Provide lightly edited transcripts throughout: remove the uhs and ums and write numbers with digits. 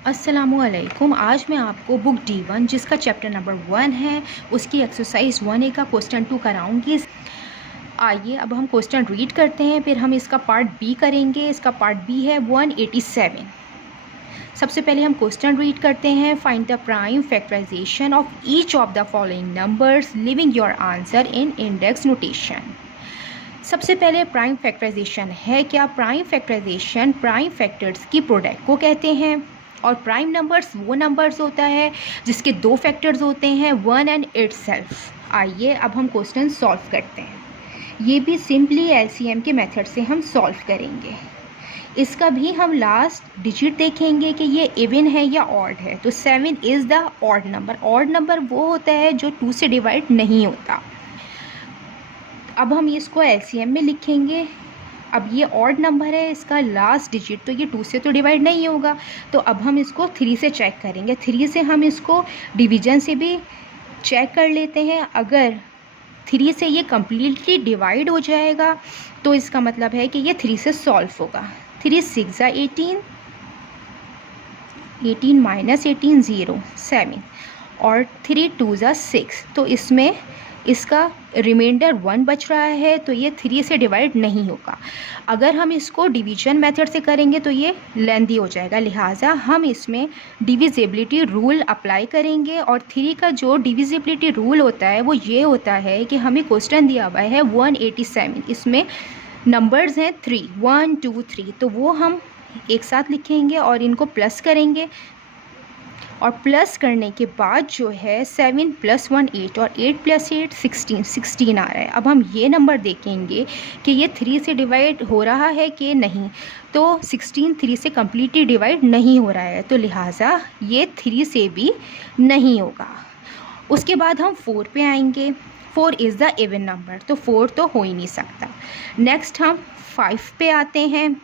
अस्सलामुअलैकुम। आज मैं आपको बुक D1 जिसका चैप्टर नंबर 1 है उसकी एक्सरसाइज 1A का क्वेश्चन 2 कराऊंगी। आइए अब हम क्वेश्चन रीड करते हैं, फिर हम इसका पार्ट बी करेंगे। इसका पार्ट बी है 187। सबसे पहले हम क्वेश्चन रीड करते हैं। Find the prime factorisation of each of the following numbers leaving your answer in index notation. सबसे पहले प्राइम फैक्टराइजेशन है क्या? प्राइम फैक्टराइजेशन प्राइम फैक्टर्स की प्रोडक्ट को कहते हैं और प्राइम नंबर्स वो नंबर्स होता है जिसके दो फैक्टर्स होते हैं, वन एंड इटसेल्फ। आइए अब हम क्वेश्चन सॉल्व करते हैं। ये भी सिंपली एलसीएम के मेथड से हम सॉल्व करेंगे। इसका भी हम लास्ट डिजिट देखेंगे कि ये इवन है या ऑड है। तो 7 is the odd number. Odd number वो होता है जो 2 से डिवाइड नहीं होता। अब हम इसको एलसीएम में लिखेंगे। अब ये ऑड नंबर है, इसका लास्ट डिजिट तो ये 2 से तो डिवाइड नहीं होगा, तो अब हम इसको 3 से चेक करेंगे। 3 से हम इसको डिवीजन से भी चेक कर लेते हैं। अगर 3 से ये कम्प्लीटली डिवाइड हो जाएगा तो इसका मतलब है कि ये 3 से सॉल्व होगा। 3 6 18, 18 माइनस 18 0 7 और 3 2 6। तो इसमें इसका रिमाइंडर 1 बच रहा है, तो ये 3 से डिवाइड नहीं होगा। अगर हम इसको डिवीजन मेथड से करेंगे तो ये लेंदी हो जाएगा, लिहाजा हम इसमें डिविजिबिलिटी रूल अप्लाई करेंगे। और 3 का जो डिविजिबिलिटी रूल होता है वो ये होता है कि हमें क्वेश्चन दिया हुआ है 187, इसमें नंबर्स हैं 3 1 2 3, तो वो हम एक साथ लिखेंगे और इनको प्लस करेंगे। और प्लस करने के बाद जो है 7 + 1 8 और 8 + 8 16 आ रहा है। अब हम ये नंबर देखेंगे कि ये 3 से डिवाइड हो रहा है कि नहीं। तो 16 3 से कम्प्लीटली डिवाइड नहीं हो रहा है, तो लिहाजा ये 3 से भी नहीं होगा। उसके बाद हम 4 पे आएंगे। 4 इज़ द इवन नंबर, तो 4 तो हो ही नहीं सकता। नेक्स्ट हम 5 पे आते हैं।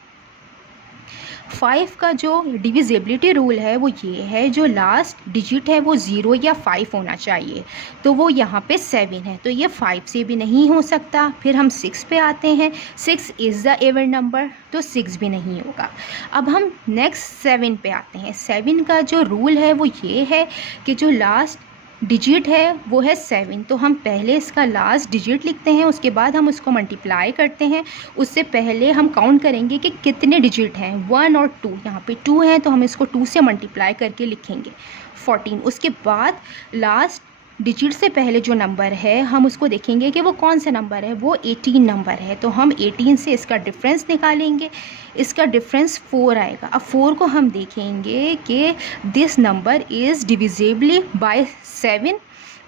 5 का जो डिविजिबिलिटी रूल है वो ये है, जो लास्ट डिजिट है वो 0 या 5 होना चाहिए, तो वो यहाँ पे 7 है, तो ये 5 से भी नहीं हो सकता। फिर हम 6 पे आते हैं। 6 इज़ द इवन नंबर, तो 6 भी नहीं होगा। अब हम नेक्स्ट 7 पे आते हैं। 7 का जो रूल है वो ये है कि जो लास्ट डिजिट है वो है 7, तो हम पहले इसका लास्ट डिजिट लिखते हैं, उसके बाद हम उसको मल्टीप्लाई करते हैं। उससे पहले हम काउंट करेंगे कि कितने डिजिट हैं, 1 और 2। यहाँ पे 2 हैं तो हम इसको 2 से मल्टीप्लाई करके लिखेंगे 14। उसके बाद लास्ट डिजिट से पहले जो नंबर है हम उसको देखेंगे कि वो कौन सा नंबर है, वो 18 नंबर है, तो हम 18 से इसका डिफरेंस निकालेंगे। इसका डिफरेंस 4 आएगा। अब 4 को हम देखेंगे कि this number is divisible by 7,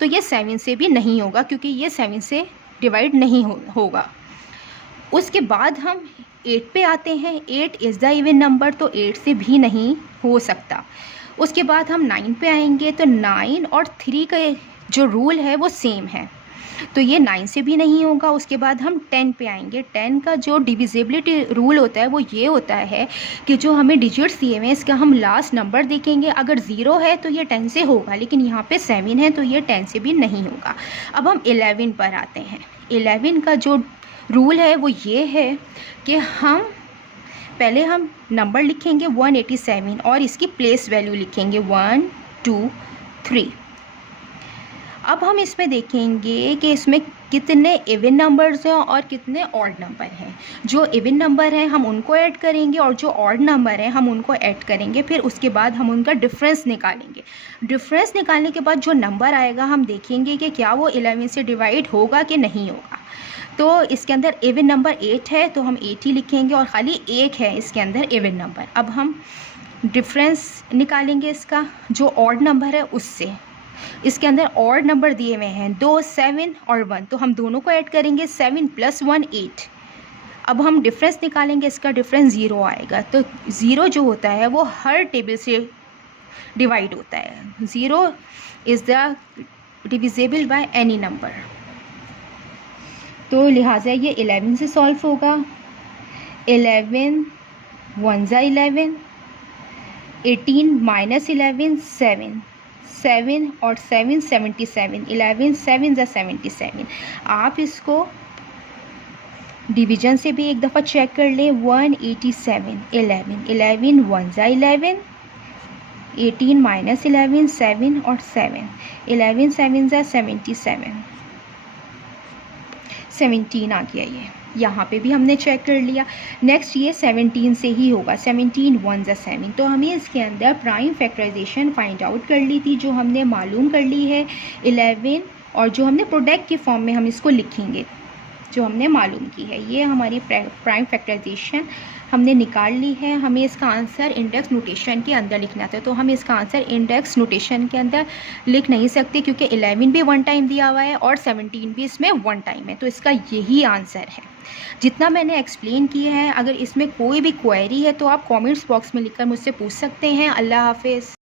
तो ये 7 से भी नहीं होगा क्योंकि ये 7 से डिवाइड नहीं होगा। उसके बाद हम 8 पे आते हैं। 8 इज़ द इवन नंबर, तो 8 से भी नहीं हो सकता। उसके बाद हम 9 पे आएंगे, तो 9 और 3 का जो रूल है वो सेम है, तो ये 9 से भी नहीं होगा। उसके बाद हम 10 पे आएंगे। 10 का जो डिविजिबिलिटी रूल होता है वो ये होता है कि जो हमें डिजिट्स दिए हुए हैं इसका हम लास्ट नंबर देखेंगे। अगर 0 है तो ये 10 से होगा, लेकिन यहाँ पे 7 है तो ये 10 से भी नहीं होगा। अब हम 11 पर आते हैं। 11 का जो रूल है वो ये है कि हम पहले हम नंबर लिखेंगे 187 और इसकी प्लेस वैल्यू लिखेंगे 1 2 3। अब हम इसमें देखेंगे कि इसमें कितने इवन नंबर्स हैं और कितने ऑड नंबर हैं। जो इवन नंबर हैं हम उनको ऐड करेंगे और जो ऑड नंबर हैं हम उनको ऐड करेंगे। फिर उसके बाद हम उनका डिफरेंस निकालेंगे। डिफरेंस निकालने के बाद जो नंबर आएगा हम देखेंगे कि क्या वो 11 से डिवाइड होगा कि नहीं होगा। तो इसके अंदर इवन नंबर 8 है तो हम 8 ही लिखेंगे और ख़ाली 1 है इसके अंदर इवन नंबर। अब हम डिफरेंस निकालेंगे इसका जो ऑड नंबर है उससे। इसके अंदर ऑड नंबर दिए हुए हैं 2 7 और 1, तो हम दोनों को ऐड करेंगे। 7 + 1 8। अब हम डिफरेंस निकालेंगे, इसका डिफरेंस 0 आएगा। तो 0 जो होता है वो हर टेबल से डिवाइड होता है। 0 is the divisible by any number, तो लिहाजा ये 11 से सॉल्व होगा। 11 1 ज़ा 11, 18 माइनस 11 7, 7 और 7 77, 11 7 ज़ा 77। आप इसको डिवीजन से भी एक दफ़ा चेक कर लें। 187 11, 11 1 ज़ा 11, 18 माइनस 11 7 और 7, 11 7 ज़ा 77, 17 आ गया ये। यहाँ पे भी हमने चेक कर लिया। नेक्स्ट ये 17 से ही होगा, 17 1 ज़ा 7। तो हमें इसके अंदर प्राइम फैक्टराइजेशन फाइंड आउट कर ली थी, जो हमने मालूम कर ली है 11, और जो हमने प्रोडक्ट के फॉर्म में हम इसको लिखेंगे जो हमने मालूम की है। ये हमारी प्राइम फैक्टराइजेशन हमने निकाल ली है। हमें इसका आंसर इंडेक्स नोटेशन के अंदर लिखना था, तो हम इसका आंसर इंडेक्स नोटेशन के अंदर लिख नहीं सकते, क्योंकि 11 भी 1 टाइम दिया हुआ है और 17 भी इसमें 1 टाइम है, तो इसका यही आंसर है जितना मैंने एक्सप्लेन किया है। अगर इसमें कोई भी क्वेरी है तो आप कमेंट्स बॉक्स में लिखकर मुझसे पूछ सकते हैं। अल्लाह हाफिज़।